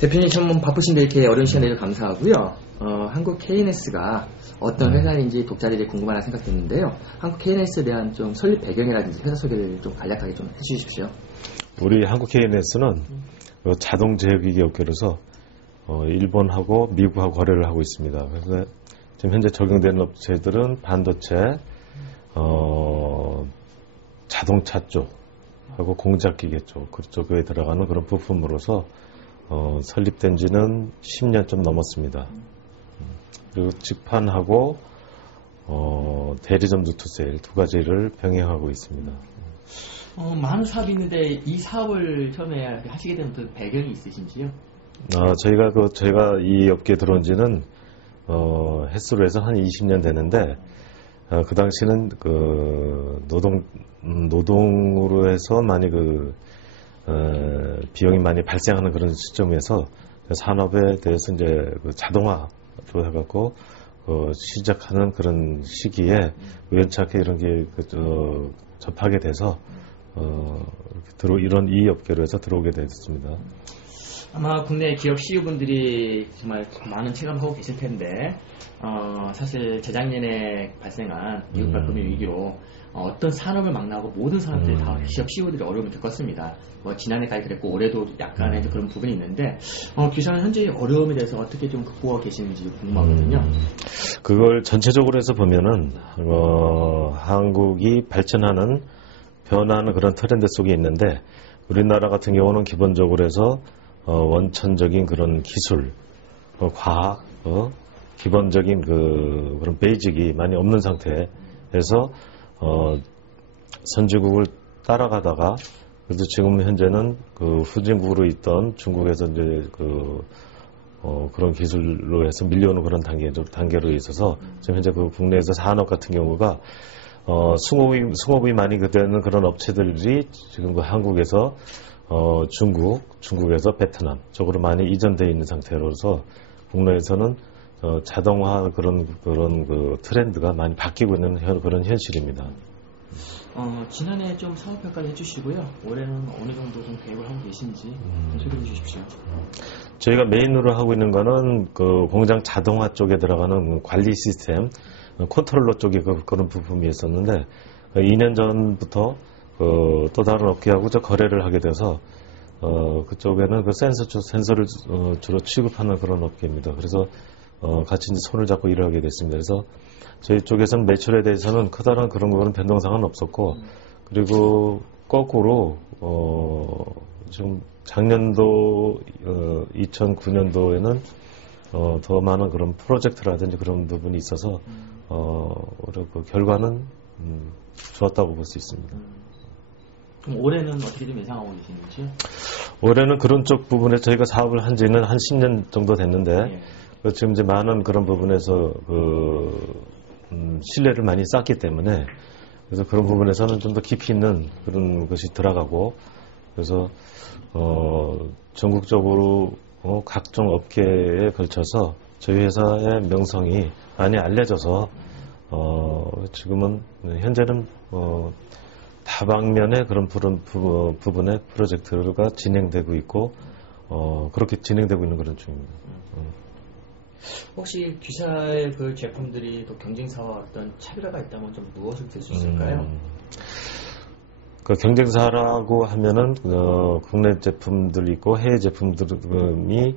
대표님 참 바쁘신데 이렇게 어려운 시간 내주셔서 감사하고요. 한국 KNS가 어떤 회사인지 독자들이 궁금하다 생각했는데요. 한국 KNS에 대한 좀 설립 배경이라든지 회사 소개를 좀 간략하게 좀 해주십시오. 우리 한국 KNS는 자동 제어기기 업계로서 일본하고 미국하고 거래를 하고 있습니다. 그래서 지금 현재 적용되는 업체들은 반도체, 자동차 쪽하고 공작기계 쪽 그쪽에 들어가는 그런 부품으로서 설립된 지는 10년 좀 넘었습니다. 그리고 직판하고 대리점 루트세일 두 가지를 병행하고 있습니다. 많은 사업이 있는데 이 사업을 처음에 하시게 된 그 배경이 있으신지요? 저희가 이 업계에 들어온 지는 횟수로 해서 한 20년 되는데 그 당시는 그 노동으로 해서 많이 비용이 많이 발생하는 그런 시점에서 산업에 대해서 이제 그 자동화로 해갖고 시작하는 그런 시기에 우연찮게 이런 게 접하게 돼서 이 업계로 해서 들어오게 됐습니다. 아마 국내 기업 CEO분들이 정말 많은 체감을 하고 계실 텐데 사실 재작년에 발생한 미국 발급의 위기로 어떤 산업을 망라하고 모든 사람들이 다 기업 CEO들이 어려움을 겪었습니다. 지난해까지 그랬고 올해도 약간의 그런 부분이 있는데 기사는 현재 어려움에 대해서 어떻게 좀 극복하고 계시는지 궁금하거든요. 그걸 전체적으로 해서 보면은 한국이 발전하는 변화하는 그런 트렌드 속에 있는데 우리나라 같은 경우는 기본적으로 해서 원천적인 그런 기술, 과학, 기본적인 그런 베이직이 많이 없는 상태에서 선진국을 따라가다가 그래도 지금 현재는 그 후진국으로 있던 중국에서 이제 그런 기술로 해서 밀려오는 그런 단계로 있어서 지금 현재 그 국내에서 산업 같은 경우가 승업이 많이 되는 그런 업체들이 지금 그 한국에서 중국에서 베트남 쪽으로 많이 이전되어 있는 상태로서 국내에서는 자동화 그런 그 트렌드가 많이 바뀌고 있는 그런 현실입니다. 지난해 좀 사업 평가를 해주시고요. 올해는 어느 정도 좀 계획을 하고 계신지 소개해 주십시오. 저희가 메인으로 하고 있는 거는 그 공장 자동화 쪽에 들어가는 관리 시스템, 컨트롤러 쪽에 그런 부품이 있었는데 2년 전부터 또 다른 업계하고 거래를 하게 돼서 그쪽에는 그 센서를 주로 취급하는 그런 업계입니다. 그래서 같이 이제 손을 잡고 일을 하게 됐습니다. 그래서 저희 쪽에서는 매출에 대해서는 커다란 그런 거는 변동사항은 없었고 그리고 거꾸로 지금 작년도 2009년도에는 더 많은 그런 프로젝트라든지 그런 부분이 있어서 그 결과는 좋았다고 볼 수 있습니다. 그럼 올해는 어떻게 좀 예상하고 계시는지요? 올해는 그런 쪽 부분에 저희가 사업을 한 지는 한 10년 정도 됐는데 지금 이제 많은 그런 부분에서 신뢰를 많이 쌓기 때문에 그래서 그런 부분에서는 좀 더 깊이 있는 그런 것이 들어가고 그래서 전국적으로 각종 업계에 걸쳐서 저희 회사의 명성이 많이 알려져서 지금은 현재는 다방면의 그런 부분의 프로젝트가 진행되고 있고 그렇게 진행되고 있는 그런 중입니다. 혹시 귀사의 그 제품들이 또 경쟁사와 어떤 차별화가 있다면 좀 무엇을 들 수 있을까요? 그 경쟁사라고 하면은 국내 제품들 있고 해외 제품들이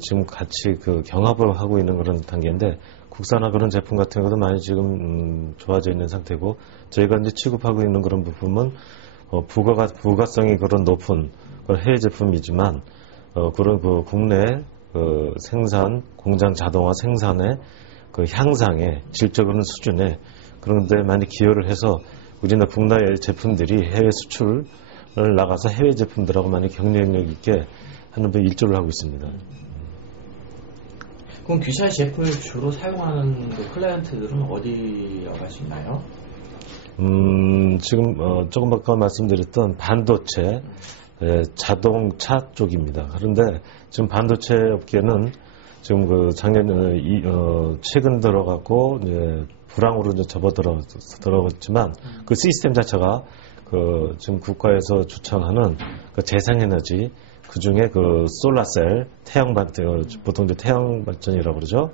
지금 같이 그 경합을 하고 있는 그런 단계인데 국산화 그런 제품 같은 것도 많이 지금 좋아져 있는 상태고 저희가 이제 취급하고 있는 그런 부품은 부가성이 그런 높은 그런 해외 제품이지만 그런 그 국내 그 생산 공장 자동화 생산의 그 향상에 질적인 수준에 그런 데 많이 기여를 해서 우리나라 국내 제품들이 해외 수출을 나가서 해외 제품들하고 많이 경쟁력 있게 하는 데 일조를 하고 있습니다. 그럼 귀사의 제품을 주로 사용하는 그 클라이언트들은 어디여가 있나요? 지금 조금 아까 말씀드렸던 반도체, 자동차 쪽입니다. 그런데 지금 반도체 업계는 지금 그 작년에 최근 들어갔고 이제 불황으로 이제 들어갔지만 그 시스템 자체가 그 지금 국가에서 주창하는 그 재생에너지 그 중에 그 솔라셀, 보통 이제 태양 발전이라고 그러죠.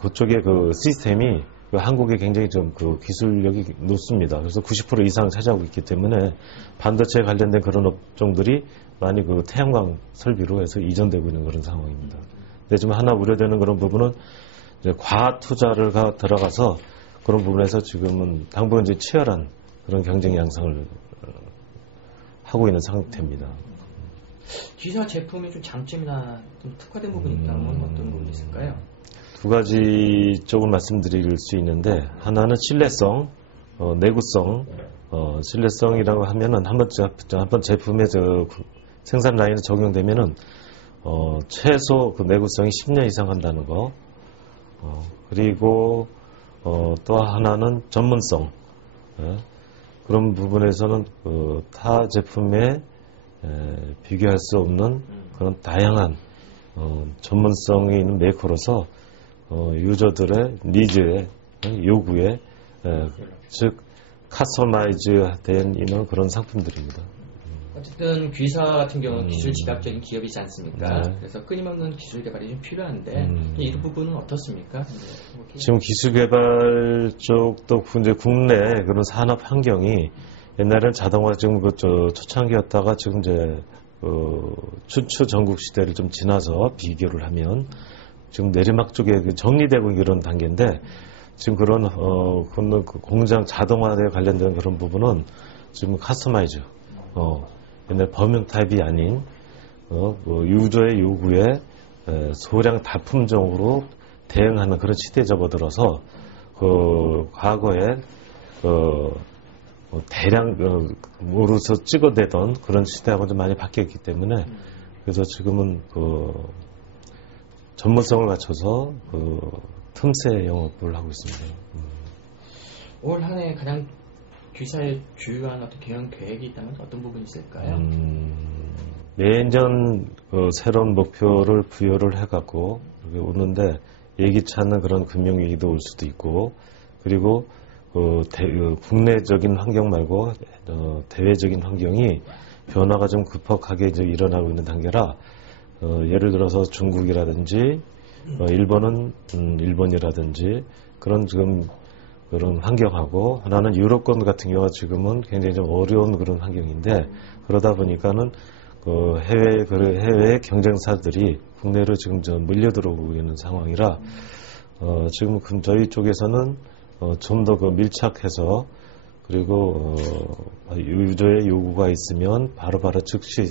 그쪽에 그 시스템이 그 한국에 굉장히 좀 그 기술력이 높습니다. 그래서 90% 이상을 차지하고 있기 때문에 반도체에 관련된 그런 업종들이 많이 그 태양광 설비로 해서 이전되고 있는 그런 상황입니다. 근데 좀 하나 우려되는 그런 부분은 이제 과학 투자를 들어가서 그런 부분에서 지금은 당분간 이제 치열한 그런 경쟁 양상을 하고 있는 상태입니다. G사 제품의 좀 장점이나 좀 특화된 부분이 있다면 어떤 부분이 있을까요? 두 가지 쪽을 말씀드릴 수 있는데, 하나는 신뢰성, 내구성. 신뢰성이라고 하면은 한번 제품의 생산 라인에 적용되면은 최소 그 내구성이 10년 이상 한다는 거. 그리고 또 하나는 전문성. 그런 부분에서는 타 제품에 비교할 수 없는 그런 다양한 전문성이 있는 메이커로서 유저들의 니즈에 요구에 즉 카스터마이즈 된 있는 그런 상품들입니다. 어쨌든 G사 같은 경우는 기술 집약적인 기업이지 않습니까? 네. 그래서 끊임없는 기술 개발이 좀 필요한데 이 부분은 어떻습니까? 지금 기술 개발 쪽도 이제 국내 그런 산업 환경이 옛날에는 자동화 지금 초창기였다가 지금 이제 춘추 전국 시대를 좀 지나서 비교를 하면 지금 내리막 쪽에 정리되고 이런 단계인데, 지금 그런 공장 자동화에 관련된 그런 부분은 지금 카스터마이즈 옛날 범용 타입이 아닌 유저의 요구에 소량 다품종으로 대응하는 그런 시대에 접어들어서 과거에 대량으로서 찍어대던 그런 시대하고 좀 많이 바뀌었기 때문에, 그래서 지금은 전문성을 갖춰서 틈새 영업을 하고 있습니다. 올 한 해 가장 G사의 주요한 어떤 경영 계획이 있다면 어떤 부분이 있을까요? 매년 새로운 목표를 부여를 해갖고 오는데, 예기치 않는 그런 금융위기도 올 수도 있고, 그리고 국내적인 환경 말고 대외적인 환경이 변화가 좀 급격하게 이제 일어나고 있는 단계라, 예를 들어서 중국이라든지 일본이라든지 그런 환경하고, 하나는 유럽권 같은 경우가 지금은 굉장히 좀 어려운 그런 환경인데, 그러다 보니까는 해외 경쟁사들이 국내로 지금 밀려들어오고 있는 상황이라, 지금 저희 쪽에서는 좀 더 밀착해서, 그리고 유저의 요구가 있으면 바로바로 즉시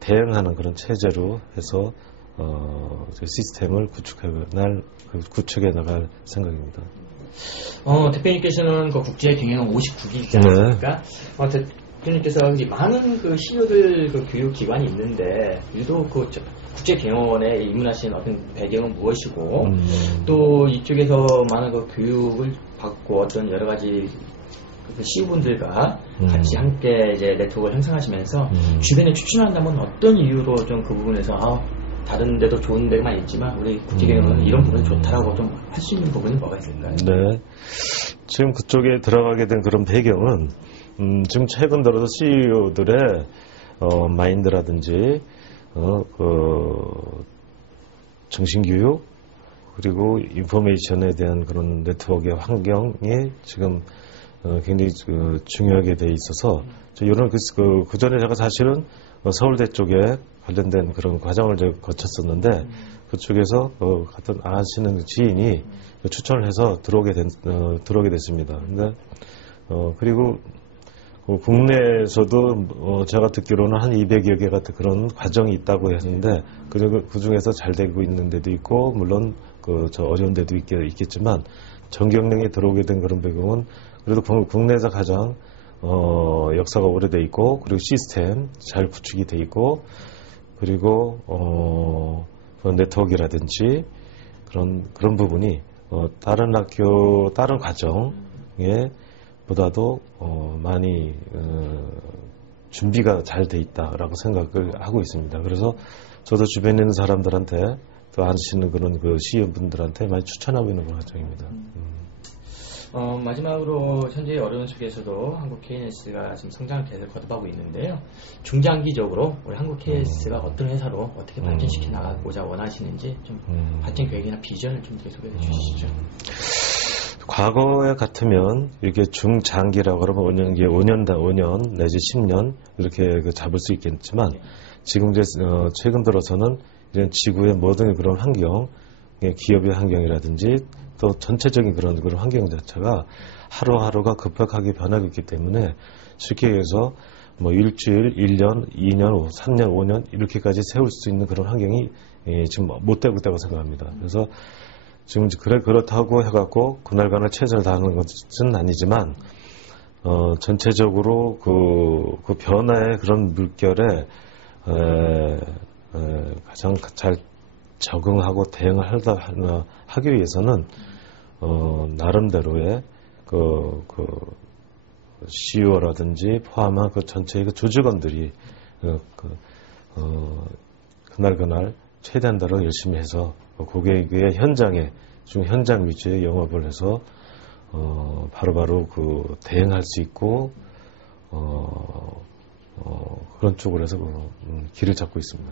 대응하는 그런 체제로 해서 시스템을 구축해 나갈 생각입니다. 대표님께서는 그 국제 경영 59기이지 않습니까? 네. 대표님께서 많은 그 CEO들 교육 기관이 있는데, 유독 국제 경영원에 입문하신 어떤 배경은 무엇이고, 또 이쪽에서 많은 교육을 받고 어떤 여러 가지 CEO분들과 같이 함께 이제 네트워크를 형성하시면서 주변에 추천한다면 어떤 이유로 좀 그 부분에서 다른 데도 좋은 데만 있지만 우리 국제 경영은 이런 부분이 좋다라고 좀 할 수 있는 부분이 뭐가 있을까요? 네. 지금 그쪽에 들어가게 된 그런 배경은 지금 최근 들어서 CEO들의 마인드라든지 정신교육, 그리고 인포메이션에 대한 그런 네트워크의 환경이 지금 굉장히 중요하게 돼 있어서, 이런 그 전에 제가 사실은 서울대 쪽에 관련된 그런 과정을 제가 거쳤었는데, 그쪽에서 같은 아시는 지인이 추천을 해서 들어오게 됐습니다. 근데 그리고 국내에서도 제가 듣기로는 한 200여 개 같은 그런 과정이 있다고 했는데, 그 중에서 잘 되고 있는 데도 있고, 물론 저 어려운 데도 있겠지만, 전경련에 들어오게 된 그런 배경은 그래도 국내에서 가장 역사가 오래돼 있고, 그리고 시스템 잘 구축이 돼 있고, 그리고 네트워크라든지 그런 부분이 다른 학교, 다른 과정에 보다도 많이 준비가 잘 돼 있다라고 생각을 하고 있습니다. 그래서 저도 주변에 있는 사람들한테, 또 아시는 그런 CEO분들한테 많이 추천하고 있는 그런 과정입니다. 마지막으로 현재 어려운 속에서도 한국 KNS가 지금 성장을 계속 거듭하고 있는데요. 중장기적으로 우리 한국 KNS가 어떤 회사로 어떻게 발전시켜 나가고자 원하시는지 좀 발전 계획이나 비전을 좀 소개해 주시죠. 과거에 같으면 이렇게 중장기라고 그러면 5년 내지 10년 이렇게 잡을 수 있겠지만 지금 이제 최근 들어서는 이런 지구의 모든 그런 환경, 기업의 환경이라든지 또 전체적인 그런 환경 자체가 하루하루가 급격하게 변하고 있기 때문에 쉽게 얘기해서 뭐 일주일, 1년, 2년, 3년, 5년 이렇게까지 세울 수 있는 그런 환경이 지금 못 되고 있다고 생각합니다. 그래서 지금 그렇다고 해갖고 그날그날 최선을 다하는 것은 아니지만 전체적으로 그 변화의 그런 물결에 가장 잘 적응하고 대응을 하기 위해서는 나름대로의 그 CEO라든지 포함한 그 전체의 그 조직원들이 그날 최대한대로 열심히 해서 고객의 현장 위주의 영업을 해서 바로바로 그 대응할 수 있고 그런 쪽으로 해서 길을 잡고 있습니다.